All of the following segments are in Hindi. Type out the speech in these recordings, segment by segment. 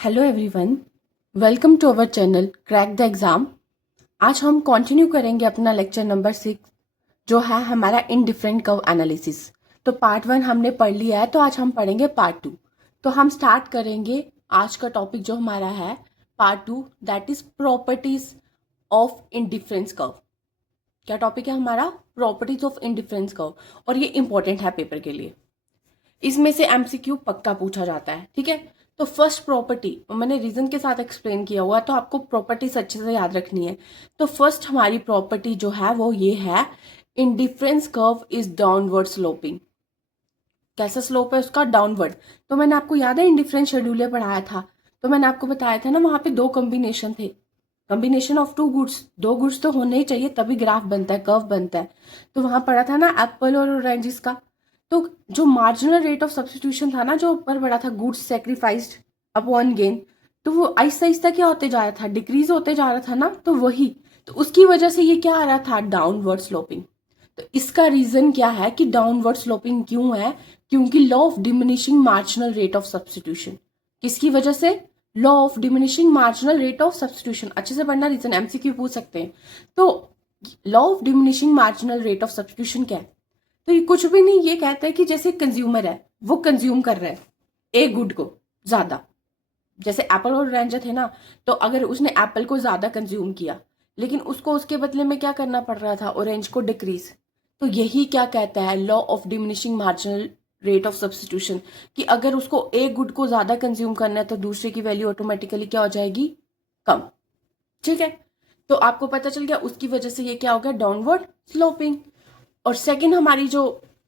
Hello everyone, welcome to our channel crack the exam. आज हम कंटिन्यू करेंगे अपना लेक्चर नंबर 6 जो है हमारा इनडिफरेंट कर्व एनालिसिस। तो पार्ट 1 हमने पढ़ लिया है, तो आज हम पढ़ेंगे पार्ट 2। तो हम स्टार्ट करेंगे आज का टॉपिक जो हमारा है part 2, that is properties of indifference curve. क्या टॉपिक है हमारा? प्रॉपर्टीज ऑफ इनडिफरेंस कर्व, और ये इंपॉर्टेंट है पेपर के लिए। इसमें से एमसीक्यू पक्का पूछा जाता है, ठीक है। तो फर्स्ट प्रॉपर्टी मैंने रीजन के साथ एक्सप्लेन किया हुआ, तो आपको प्रॉपर्टीज अच्छे से याद रखनी है। तो फर्स्ट हमारी प्रॉपर्टी जो है वो ये है, indifference curve is downward sloping. कैसा स्लोप है उसका? डाउनवर्ड। तो मैंने आपको याद है इंडिफरेंस शेड्यूल पढ़ाया था, तो मैंने आपको बताया था ना वहां पे दो कॉम्बिनेशन थे, कॉम्बिनेशन ऑफ टू गुड्स। दो गुड्स तो होने ही चाहिए तभी ग्राफ बनता है, कर्व बनता है। तो वहां पढ़ा था ना एप्पल और ऑरेंजेस का। तो जो मार्जिनल रेट ऑफ सब्सटीट्यूशन था ना, जो ऊपर बढ़ा था, गुड्स सेक्रीफाइस्ड अपॉन गेन, तो वो आहिस्ता आहिस्ता क्या होते जा रहा था? डिक्रीज होते जा रहा था ना। तो वही, तो उसकी वजह से ये क्या आ रहा था? Downward sloping. तो इसका रीजन क्या है कि डाउनवर्ड स्लोपिंग क्यों है? क्योंकि law of diminishing marginal rate of substitution. किसकी वजह से? Law of diminishing marginal rate of substitution. अच्छे से पढ़ना, रीजन एमसीक्यू पूछ सकते हैं। तो law of diminishing marginal rate of substitution क्या है? तो ये कुछ भी नहीं, ये कहता है कि जैसे कंज्यूमर है, वो कंज्यूम कर रहा है एक गुड को ज्यादा, जैसे एप्पल और ऑरेंज थे ना, तो अगर उसने एप्पल को ज्यादा कंज्यूम किया, लेकिन उसको उसके बदले में क्या करना पड़ रहा था? ऑरेंज को डिक्रीज। तो यही क्या कहता है? Law of diminishing marginal rate of substitution, कि अगर उसको एक गुड को ज्यादा कंज्यूम करना है तो दूसरे की वैल्यू ऑटोमेटिकली क्या हो जाएगी? कम। ठीक है, तो आपको पता चल गया, उसकी वजह से ये क्या हो गया? Downward sloping. और सेकंड हमारी जो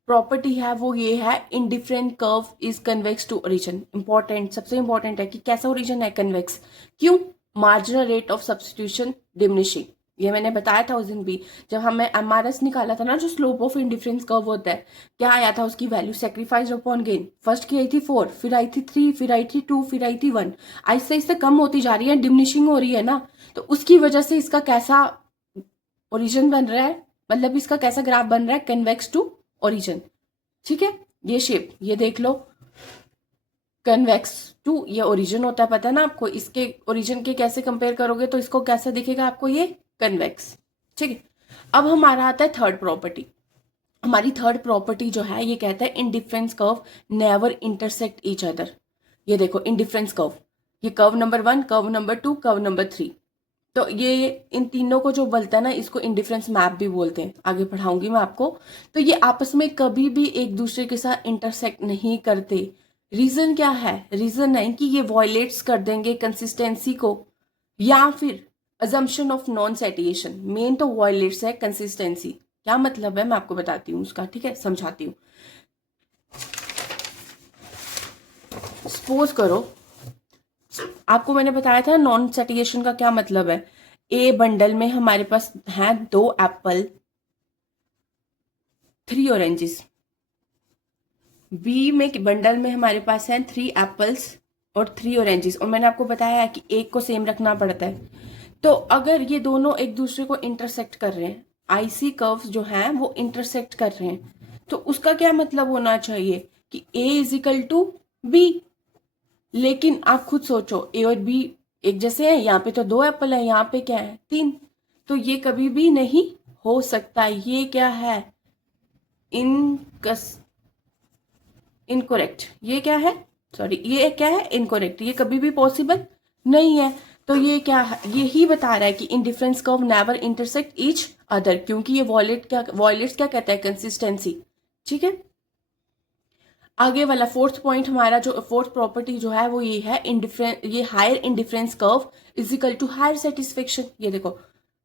प्रॉपर्टी है वो ये है, indifferent curve is convex to origin. Important, सबसे इंपॉर्टेंट है कि कैसा ओरिजिन है? कन्वेक्स। क्यों? Marginal rate of substitution diminishing. ये मैंने बताया था उस दिन भी, जब हमें एमआरएस निकाला था ना, जो स्लोप ऑफ इंडिफरेंस कर्व होता है, क्या आया था उसकी value? Sacrifice upon gain. First की आई थी 4, फिर आई थी 3, फिर आई थी 2, फिर आई थी 1। आहिस्ते आहिस्ते कम होती जा रही है, डिमिनिशिंग हो रही है ना। तो उसकी वजह से इसका कैसा ओरिजिन बन रहा है, मतलब इसका कैसा ग्राफ बन रहा है? Convex to origin. ठीक है, ये शेप ये देख लो, कन्वेक्स टू, ये ओरिजिन होता है, पता है ना आपको। इसके ओरिजिन के कैसे कंपेयर करोगे तो इसको कैसे दिखेगा आपको? ये कन्वेक्स। ठीक है, अब हमारा आता है थर्ड प्रॉपर्टी। हमारी थर्ड प्रॉपर्टी जो है ये कहता है, indifference curve never intersect each other. ये देखो इंडिफरेंस कर्व, ये curve number 1, curve number 2, curve number 3। तो ये इन तीनों को जो बोलता है ना, इसको इंडिफरेंस मैप भी बोलते हैं, आगे पढ़ाऊंगी मैं आपको। तो ये आपस में कभी भी एक दूसरे के साथ इंटरसेक्ट नहीं करते। रीजन क्या है? रीजन है कि ये वॉयलेट्स कर देंगे कंसिस्टेंसी को, या फिर अजम्पशन ऑफ नॉन सेटिएशन। मेन तो वॉयलेट्स है कंसिस्टेंसी। क्या मतलब है मैं आपको बताती हूँ उसका, ठीक है, समझाती हूँ। सपोज करो, आपको मैंने बताया था नॉन सेटिएशन का क्या मतलब है। ए बंडल में हमारे पास हैं 2 एप्पल, 3 ऑरेंजेस। बी में बंडल में हमारे पास हैं 3 एप्पल्स और 3 ऑरेंजेस, और मैंने आपको बताया है कि एक को सेम रखना पड़ता है। तो अगर ये दोनों एक दूसरे को इंटरसेक्ट कर रहे हैं, आईसी कर्व्स जो हैं वो इंटरसेक्ट कर रहे हैं, तो उसका क्या मतलब होना चाहिए? कि ए इज इक्वल टू बी। लेकिन आप खुद सोचो, ए और बी एक जैसे हैं, यहाँ पे तो 2 एप्पल है, यहाँ पे क्या है? 3। तो ये कभी भी नहीं हो सकता। ये क्या है? इनकोरेक्ट। ये क्या है? सॉरी, ये क्या है? इनकोरेक्ट। ये कभी भी पॉसिबल नहीं है। तो ये क्या है? यही बता रहा है कि indifference curve never intersect each other, क्योंकि ये वॉयलेट्स क्या कहता है? कंसिस्टेंसी। ठीक है, आगे वाला फोर्थ पॉइंट हमारा, जो फोर्थ प्रॉपर्टी जो है वो ये है, ये higher indifference curve is equal to higher satisfaction. ये देखो,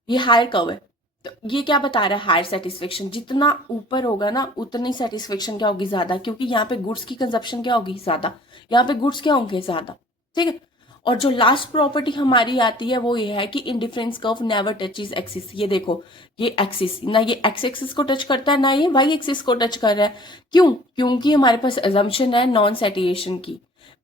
ये हायर कर्व है, तो ये क्या बता रहा है? Higher satisfaction. जितना ऊपर होगा ना उतनी सेटिस्फेक्शन क्या होगी? ज्यादा, क्योंकि यहाँ पे गुड्स की कंजप्शन क्या होगी? ज्यादा। यहाँ पे गुड्स क्या होंगे? ज्यादा। ठीक है, और जो लास्ट प्रॉपर्टी हमारी आती है वो ये है कि indifference curve never touches axis. ये देखो, ये एक्सिस ना, ये एक्स एक्सिस को टच करता है ना ये वाई एक्सिस को टच कर रहा है। क्यों? क्योंकि हमारे पास अजम्पशन है नॉन सेटिएशन की,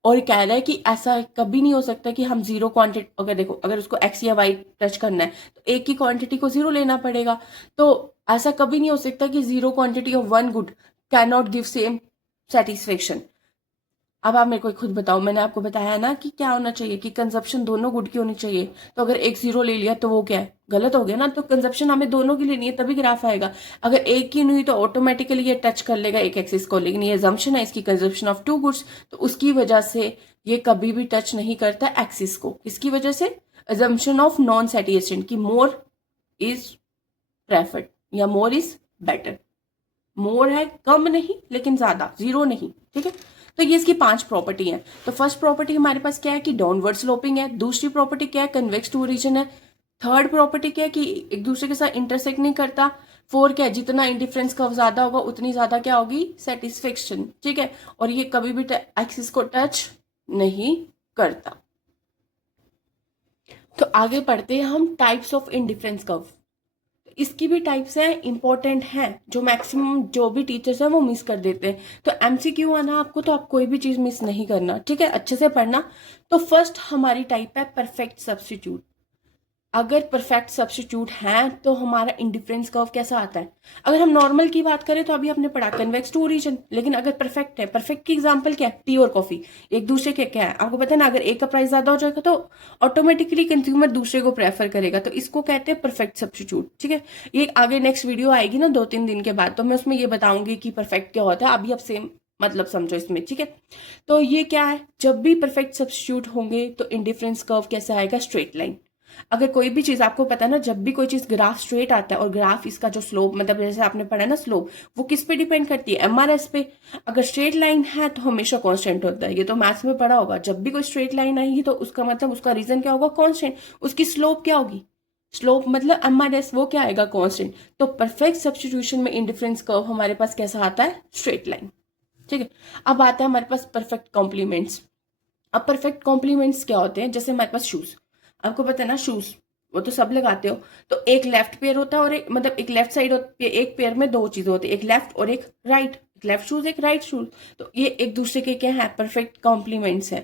और कह रहा है कि ऐसा कभी नहीं हो सकता कि हम जीरो क्वांटिटी, अगर देखो अगर उसको एक्स या वाई टच करना है तो एक की क्वांटिटी को जीरो लेना पड़ेगा। तो ऐसा कभी नहीं हो सकता कि zero quantity of one good can not give same satisfaction. अब आप मेरे को खुद बताओ, मैंने आपको बताया ना कि क्या होना चाहिए, कि कंजप्शन दोनों गुड की होनी चाहिए। तो अगर एक जीरो ले लिया तो वो क्या है, गलत हो गया ना। तो कंजप्शन हमें दोनों की लेनी है तभी ग्राफ आएगा। अगर एक की नहीं हुई तो ऑटोमेटिकली ये टच कर लेगा एक एक्सिस को, लेकिन ये अजम्पशन है इसकी कंजप्शन ऑफ टू गुड्स, तो उसकी वजह से ये कभी भी टच नहीं करता एक्सिस को। किसकी वजह से? अजम्पशन ऑफ नॉन सैटिस्फैक्शन, की मोर इज प्रेफर्ड या मोर इज बेटर। मोर है कम नहीं लेकिन ज्यादा, जीरो नहीं, ठीक है। तो ये इसकी 5 प्रॉपर्टी है। तो फर्स्ट प्रॉपर्टी हमारे पास क्या है कि डाउनवर्ड स्लोपिंग है। दूसरी प्रॉपर्टी क्या है? कन्वेक्स टू ओरिजिन है। थर्ड प्रॉपर्टी क्या है कि एक दूसरे के साथ इंटरसेक्ट नहीं करता। 4 क्या है? जितना इंडिफरेंस कर्व ज्यादा होगा उतनी ज्यादा क्या होगी? सेटिस्फेक्शन, ठीक है। और ये कभी भी एक्सिस को टच नहीं करता। तो आगे पढ़ते हैं हम टाइप्स ऑफ इंडिफरेंस कर्व। इसकी भी टाइप्स हैं, इंपॉर्टेंट हैं, जो मैक्सिमम जो भी टीचर्स हैं वो मिस कर देते हैं। तो एमसीक्यू आना आपको, तो आप कोई भी चीज मिस नहीं करना, ठीक है, अच्छे से पढ़ना। तो फर्स्ट हमारी टाइप है परफेक्ट सब्स्टिट्यूट। अगर परफेक्ट सब्स्टिट्यूट है तो हमारा इंडिफरेंस कर्व कैसा आता है? अगर हम नॉर्मल की बात करें तो अभी हमने पढ़ा कन्वेक्स टू ओरिजिन, लेकिन अगर परफेक्ट है, परफेक्ट की एग्जांपल क्या है? टी और कॉफी एक दूसरे के क्या है आपको पता है ना। अगर एक का प्राइस ज्यादा हो जाएगा तो ऑटोमेटिकली कंज्यूमर दूसरे को प्रेफर करेगा, तो इसको कहते हैं परफेक्ट सब्स्टिट्यूट, ठीक है। ये आगे नेक्स्ट वीडियो आएगी ना 2-3 दिन के बाद, तो मैं उसमें ये बताऊंगी कि परफेक्ट क्या होता है। अभी आप सेम मतलब समझो इसमें, ठीक है। तो ये क्या है? जब भी परफेक्ट सब्स्टिट्यूट होंगे तो इंडिफरेंस कर्व कैसा आएगा? Straight line. अगर कोई भी चीज आपको पता है ना, जब भी कोई चीज ग्राफ स्ट्रेट आता है और ग्राफ इसका जो स्लोप, मतलब जैसे आपने पढ़ा ना स्लोप, वो किस पे डिपेंड करती है? एमआरएस पे। अगर स्ट्रेट लाइन है तो हमेशा कांस्टेंट होता है, ये तो मैथ्स में पढ़ा होगा। जब भी कोई स्ट्रेट लाइन आएगी तो उसका मतलब उसका रीजन क्या होगा? कांस्टेंट। उसकी स्लोप क्या होगी? स्लोप मतलब एमआरएस, वो क्या आएगा? कांस्टेंट। तो परफेक्ट सब्स्टिट्यूशन में इंडिफरेंस कर्व हमारे पास कैसा आता है? स्ट्रेट लाइन, ठीक है। अब आता है हमारे पास परफेक्ट कॉम्प्लीमेंट्स। अब परफेक्ट कॉम्प्लीमेंट्स क्या होते हैं? जैसे हमारे पास शूज, आपको पता है ना शूज, वो तो सब लगाते हो। तो एक लेफ्ट पेयर होता है और एक मतलब एक लेफ्ट साइड होती है, एक पेयर में दो चीजें होती है, एक लेफ्ट और एक राइट, एक लेफ्ट शूज एक राइट शूज। तो ये एक दूसरे के क्या है? परफेक्ट कॉम्प्लीमेंट्स है।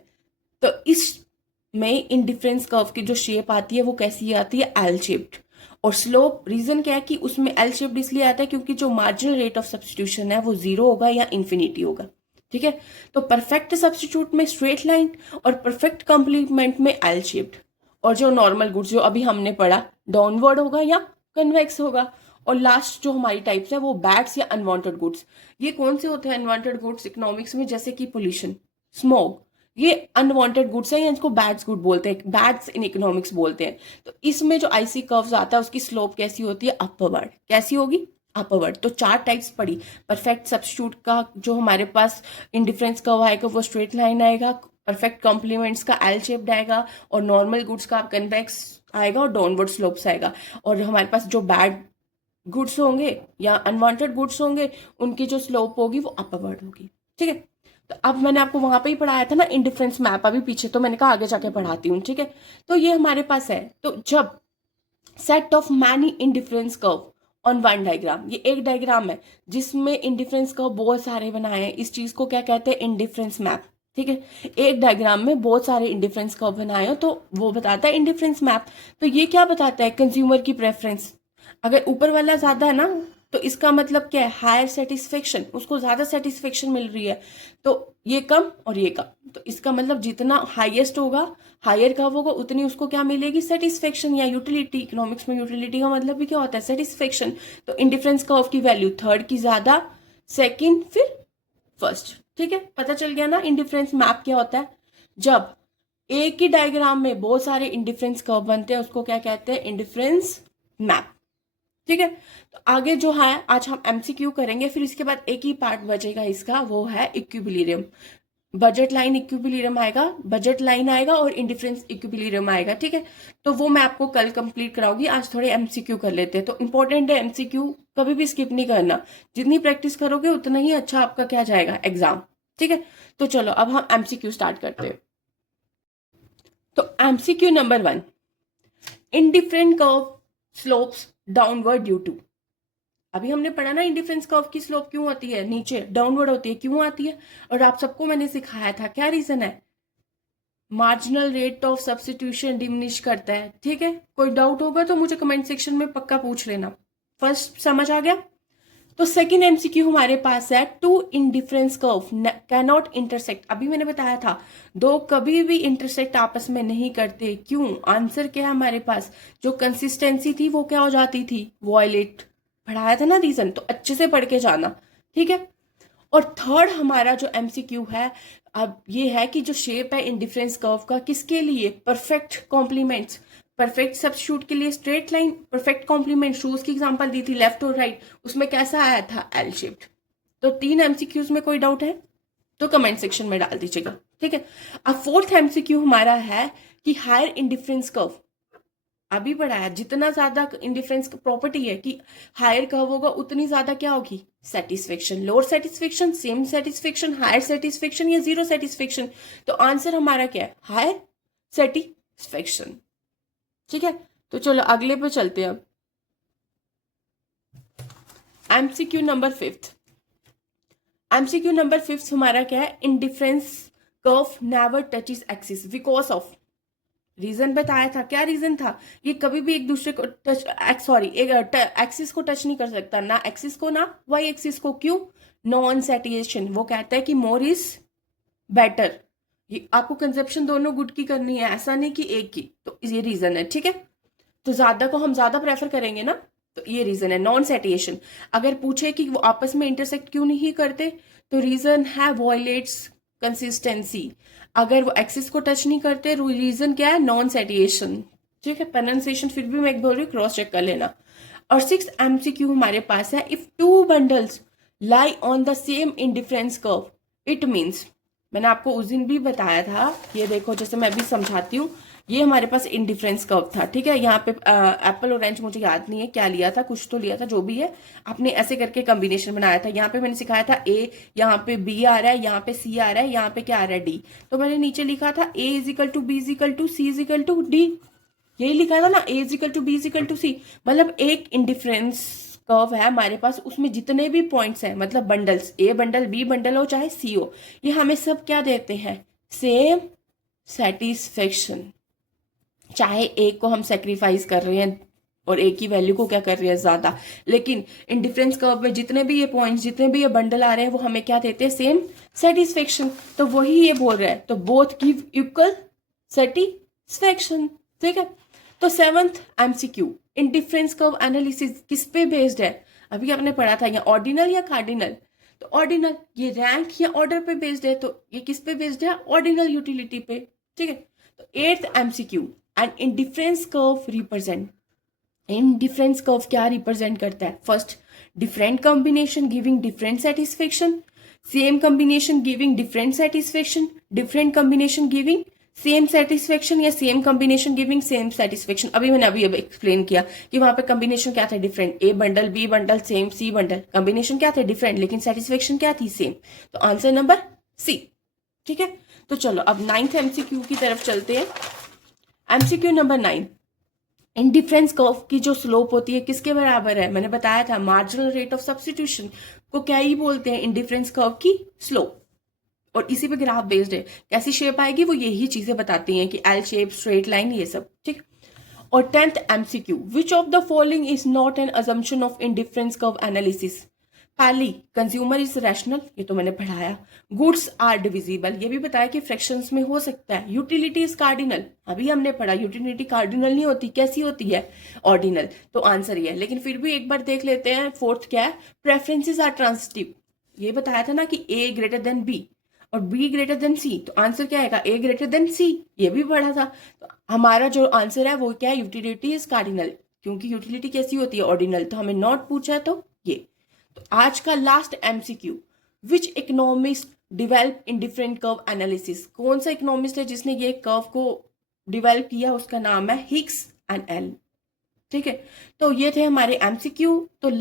तो इस में इंडिफरेंस कर्व की जो शेप आती है वो कैसी आती है? L shaped. और स्लोप रीजन क्या है कि उसमें एल शेप्ड इसलिए आता है क्योंकि जो मार्जिनल रेट ऑफ सब्स्टिट्यूशन है वो 0 होगा या इंफिनिटी होगा, ठीक है। तो परफेक्ट सब्स्टिट्यूट में स्ट्रेट लाइन और परफेक्ट कॉम्प्लीमेंट में एल शेप्ड। और जो नॉर्मल गुड्स जो अभी हमने पढ़ा, डाउनवर्ड होगा या कन्वेक्स होगा। और लास्ट जो हमारी टाइप्स है वो बैड्स या अनवांटेड गुड्स। ये कौन से होते हैं अनवांटेड गुड्स इकोनॉमिक्स में? जैसे कि पोल्यूशन, स्मोक, ये अनवांटेड गुड्स है या इसको बैड्स गुड बोलते हैं, बैड्स इन इकोनॉमिक्स बोलते हैं। तो इसमें जो आईसी कर्व्स आता है उसकी स्लोप कैसी होती है? अपवर्ड। कैसी होगी? अपवर्ड। तो 4 टाइप्स पढ़ी। परफेक्ट सब्स्टिट्यूट का जो हमारे पास इंडिफरेंस कर्व आएगा वो स्ट्रेट लाइन आएगा, परफेक्ट कॉम्प्लीमेंट्स का एल शेप्ड आएगा, और नॉर्मल गुड्स का कन्वेक्स आएगा और डाउनवर्ड स्लोप्स आएगा। और हमारे पास जो बैड गुड्स होंगे या अनवांटेड गुड्स होंगे उनकी जो स्लोप होगी वो अपवर्ड होगी, ठीक है। तो अब मैंने आपको वहां पे ही पढ़ाया था ना इंडिफरेंस मैप, अभी पीछे, तो मैंने कहा आगे जाके पढ़ाती हूँ, ठीक है। तो ये हमारे पास है। तो जब set of many indifference curve on one diagram, ये एक डायग्राम है जिसमें इंडिफरेंस कर्व बहुत सारे बनाए हैं, इस चीज को क्या कहते हैं? इंडिफरेंस मैप, ठीक है। एक डायग्राम में बहुत सारे इंडिफरेंस कर्व बनाए हो तो वो बताता है इंडिफरेंस मैप। तो ये क्या बताता है? कंज्यूमर की प्रेफरेंस। अगर ऊपर वाला ज्यादा है ना तो इसका मतलब क्या है? हायर सेटिस्फेक्शन, उसको ज्यादा सेटिस्फेक्शन मिल रही है। तो ये कम और ये कम, तो इसका मतलब जितना हाईएस्ट होगा, हायर का होगा, उतनी उसको क्या मिलेगी? सेटिस्फेक्शन या यूटिलिटी। इकोनॉमिक्स में यूटिलिटी का मतलब भी क्या होता है? सेटिस्फेक्शन। तो इंडिफरेंस कर्व की वैल्यू थर्ड की ज्यादा, सेकंड, फिर फर्स्ट, ठीक है। पता चल गया ना इंडिफरेंस मैप क्या होता है? जब एक ही डायग्राम में बहुत सारे इंडिफरेंस कर्व बनते हैं उसको क्या कहते हैं? इंडिफरेंस मैप, ठीक है। तो आगे जो है आज हम एमसीक्यू करेंगे, फिर इसके बाद एक ही पार्ट बचेगा इसका, वो है इक्विलिब्रियम। बजट लाइन इक्विलिब्रियम आएगा, बजट लाइन आएगा और इंडिफरेंस इक्विलिब्रियम आएगा, ठीक है। तो वो मैं आपको कल कंप्लीट कराऊंगी, आज थोड़े एमसीक्यू कर लेते हैं। तो इंपॉर्टेंट है एमसीक्यू, कभी भी स्किप नहीं करना। जितनी प्रैक्टिस करोगे उतना ही अच्छा आपका क्या जाएगा? एग्जाम, ठीक है। तो चलो अब हम एमसीक्यू स्टार्ट करते हैं। तो MCQ number 1, indifferent curve slopes downward due to. अभी हमने पढ़ा ना इंडिफरेंस कर्व की स्लोप क्यों होती है? नीचे डाउनवर्ड होती है, क्यों आती है? और आप सबको मैंने सिखाया था क्या रीजन है? Marginal rate of substitution diminish करता है, ठीक है। कोई डाउट होगा तो मुझे कमेंट सेक्शन में पक्का पूछ लेना। फर्स्ट समझ आ गया? तो सेकेंड एमसीक्यू हमारे पास है, two indifference curve cannot intersect. अभी मैंने बताया था दो कभी भी इंटरसेक्ट आपस में नहीं करते, क्यों? आंसर क्या है हमारे पास, जो कंसिस्टेंसी थी वो क्या हो जाती थी, वॉयलेट। पढ़ाया था ना रीजन, तो अच्छे से पढ़ के जाना, ठीक है। और थर्ड हमारा जो एमसीक्यू है अब ये है कि जो शेप है इंडिफरेंस कर्व का, किसके लिए, परफेक्ट कॉम्प्लीमेंट्स। परफेक्ट सब्स्टिट्यूट के लिए straight line, perfect complement shoes की एग्जांपल दी थी लेफ्ट और राइट, उसमें कैसा आया था, एल शेप्ड। तो तीन एमसीक्यूज में कोई डाउट है तो कमेंट सेक्शन में डाल दीजिएगा, ठीक है। अब फोर्थ एमसीक्यू हमारा है कि हायर इंडिफरेंस कर्व। अभी पढ़ाया, जितना ज्यादा इंडिफरेंस प्रॉपर्टी है कि हायर कर्व होगा उतनी ज्यादा क्या होगी, satisfaction. Lower satisfaction, same satisfaction, higher satisfaction या जीरो सेटिस्फेक्शन। तो आंसर हमारा क्या है, हायर सेटिस्फेक्शन, ठीक है। तो चलो अगले पे चलते हैं अब। MCQ number fifth. MCQ number fifth हमारा क्या है, indifference curve never touches axis because of. Reason बताया था, क्या रीजन था, ये कभी भी एक दूसरे को टच, एक्सिस को टच नहीं कर सकता, ना एक्सिस को ना वाई एक्सिस को। क्यों, नॉन सेटिएशन। वो कहता है कि मोर इज बेटर। ये आपको कंसेप्शन दोनों गुड की करनी है, ऐसा नहीं कि एक की। तो ये रीजन है, ठीक है। तो ज्यादा को हम ज्यादा प्रेफर करेंगे ना, तो ये रीजन है, नॉन सेटिएशन। अगर पूछे कि वो आपस में इंटरसेक्ट क्यों नहीं करते, तो रीजन है वॉयलेट्स कंसिस्टेंसी। अगर वो एक्सिस को टच नहीं करते, रीजन क्या है, नॉन सेटिएशन, ठीक है। प्रोनाउंसिएशन फिर भी मैं एक बोल रही हूँ, क्रॉस चेक कर लेना। और सिक्स एमसीक्यू हमारे पास है, if two bundles lie on the same indifference curve it means. मैंने आपको उस दिन भी बताया था, ये देखो जैसे मैं भी समझाती हूँ। ये हमारे पास इंडिफरेंस कर्व था, ठीक है। यहाँ पे एप्पल ऑरेंज मुझे याद नहीं है क्या लिया था, कुछ तो लिया था, जो भी है आपने ऐसे करके कॉम्बिनेशन बनाया था। यहाँ पे मैंने सिखाया था ए, यहाँ पे बी आ रहा है, यहाँ पे सी आ रहा है, यहाँ पे क्या आ रहा है, डी। तो मैंने नीचे लिखा था A equal to B equal to C equal to D, यही लिखा था ना, A equal to B equal to C. मतलब एक इंडिफरेंस कर्व है हमारे पास, उसमें जितने भी पॉइंट्स हैं, मतलब bundles, A bundle, B bundle हो चाहे सी हो, ये हमें सब क्या देते हैं, सेम सेटिस्फेक्शन। चाहे एक को हम सेक्रीफाइस कर रहे हैं और एक की वैल्यू को क्या कर रहे हैं, ज्यादा, लेकिन इन डिफरेंस कर्व में जितने भी ये पॉइंट्स, जितने भी ये बंडल आ रहे हैं, वो हमें क्या देते हैं, सेम सेटिस्फेक्शन। तो वही ये बोल रहा है, तो बोथ गिव इक्वल सेटिस्फेक्शन, ठीक है। तो seventh MCQ, indifference curve analysis किस पे बेस्ड है, अभी आपने पढ़ा था, या ऑर्डिनल या कार्डिनल। तो ऑर्डिनल, ये रैंक या ऑर्डर पे बेस्ड है, तो ये किस पे बेस्ड है, ऑर्डिनल यूटिलिटी पे, ठीक है। तो eighth MCQ, and indifference curve represent. Indifference curve क्या रिप्रेजेंट करता है, first different combination giving different satisfaction, same combination giving different satisfaction, different combination giving same satisfaction, या same combination giving same satisfaction. अभी मैंने अभी एक्सप्लेन किया कि वहां पे कॉम्बिनेशन क्या था, different, A bundle, B bundle, same, C bundle, combination क्या थे, डिफरेंट, लेकिन सेटिस्फेक्शन क्या थी, सेम। तो आंसर नंबर सी, ठीक है। तो चलो अब नाइन्थ एमसीक्यू की तरफ चलते हैं। एमसीक्यू नंबर 9, इंडिफरेंस कर्व की जो स्लोप होती है किसके बराबर है, मैंने बताया था मार्जिनल रेट ऑफ सब्स्टिट्यूशन को क्या ही बोलते हैं, इंडिफरेंस कर्व की स्लोप। और इसी पे ग्राफ बेस्ड है, कैसी शेप आएगी वो यही चीजें बताती हैं कि एल शेप, स्ट्रेट लाइन, ये सब, ठीक। और tenth MCQ, which of the following is not an assumption of indifference curve analysis. पहली, कंज्यूमर इज रैशनल, ये तो मैंने पढ़ाया। गुड्स आर डिविजिबल, ये भी बताया कि फ्रैक्शंस में हो सकता है। यूटिलिटी इज कार्डिनल, अभी हमने पढ़ा यूटिलिटी कार्डिनल नहीं होती, कैसी होती है, ऑर्डिनल। तो आंसर ये है, लेकिन फिर भी एक बार देख लेते हैं। फोर्थ क्या है, प्रेफरेंसेस आर ट्रांसिटिव, ये बताया था ना कि ए ग्रेटर देन बी और बी ग्रेटर देन सी, तो आंसर क्या आएगा, ए ग्रेटर देन सी, ये भी पढ़ा था। तो हमारा जो आंसर है वो क्या है, यूटिलिटी इज कार्डिनल, क्योंकि यूटिलिटी कैसी होती है, ऑर्डिनल। तो हमें नॉट पूछा है, तो ये। तो आज का last MCQ, which economist develop in different curve analysis, कौन सा इकोनॉमिस्ट है जिसने ये कर्व को डिवेल्प किया, उसका नाम है हिग्स एंड एल, ठीक है। तो ये थे हमारे एमसीक्यू। तो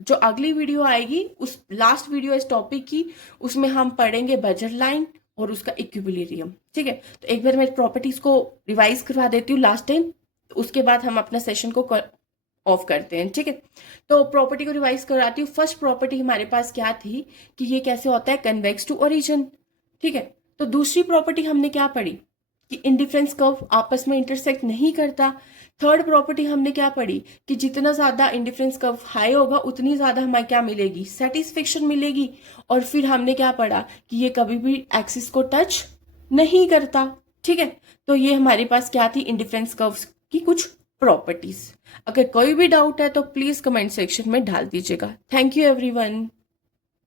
जो अगली वीडियो आएगी, उस लास्ट वीडियो इस टॉपिक की, उसमें हम पढ़ेंगे बजट लाइन और उसका इक्विलिब्रियम, ठीक है। तो एक बार मैं प्रॉपर्टीज को रिवाइज करवा देती हूँ लास्ट टाइम, तो उसके बाद हम अपना सेशन को ऑफ करते हैं, ठीक है। तो प्रॉपर्टी को रिवाइज कराती हूँ। फर्स्ट प्रॉपर्टी हमारे पास क्या थी कि ये कैसे होता है, कन्वेक्स टू ओरिजिन, ठीक है। तो दूसरी प्रॉपर्टी हमने क्या पढ़ी, कि इंडिफरेंस कर्व आपस में इंटरसेक्ट नहीं करता। थर्ड प्रॉपर्टी हमने क्या पढ़ी कि जितना ज्यादा इंडिफरेंस कर्व हाई होगा उतनी ज्यादा हमें क्या मिलेगी, सेटिस्फेक्शन मिलेगी। और फिर हमने क्या पढ़ा कि ये कभी भी एक्सिस को टच नहीं करता। ठीक है, तो ये हमारे पास क्या थी, इंडिफरेंस कर्व्स की कुछ प्रॉपर्टीज। अगर कोई भी डाउट है तो प्लीज कमेंट सेक्शन में डाल दीजिएगा। Thank you everyone.